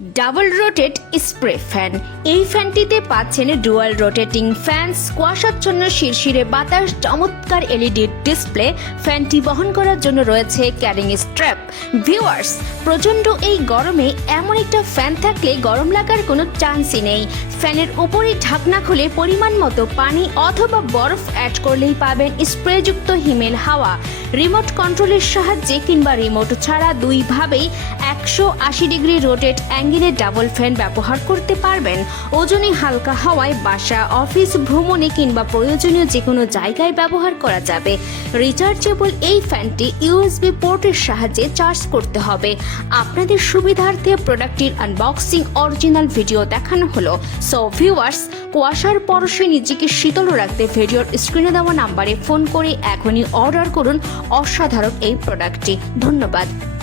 Double rotate spray fan. এই ফ্যানটিতে পাচ্ছেন dual rotating fan, কুয়াশাচ্ছন্ন শিরশিরে বাতাস, চমৎকার এলইডি ডিসপ্লে। ফ্যানটি বহন করার জন্য রয়েছে ক্যারিং স্ট্র্যাপ। ভিউয়ার্স, প্রচণ্ড এই গরমে এমন একটা ফ্যান থাকলে গরম লাগার কোনো চান্সই নেই। ফ্যানের উপরই ঢাকনা খুলে পরিমাণ মতো পানি অথবা বরফ অ্যাড করলেই পাবেন স্প্রেযুক্ত হিমেল হাওয়া। রিমোট কন্ট্রোলের সাহায্যে কিংবা রিমোট ছাড়া দুইভাবেই 180 ডিগ্রি রোটেট অ্যাঙ্গেলে ডাবল ফ্যান ব্যবহার করতে পারবেন। ওজনে হালকা হওয়ায় বাসা, অফিস, ভ্রমণে কিংবা প্রয়োজনীয় যে কোনো জায়গায় ব্যবহার করা যাবে। রিচার্জেবল এই ফ্যানটি ইউএসবি পোর্টের সাহায্যে চার্জ করতে হবে। আপনাদের সুবিধার্থে প্রোডাক্টটির আনবক্সিং অরিজিনাল ভিডিও দেখানো হলো। সো ভিউয়ার্স, কুয়াশার পরশে নিজেকে শীতল রাখতে ভিডিওর স্ক্রিনে দেওয়া নাম্বারে ফোন করে এখনই অর্ডার করুন অসাধারণ এই প্রোডাক্টটি। ধন্যবাদ।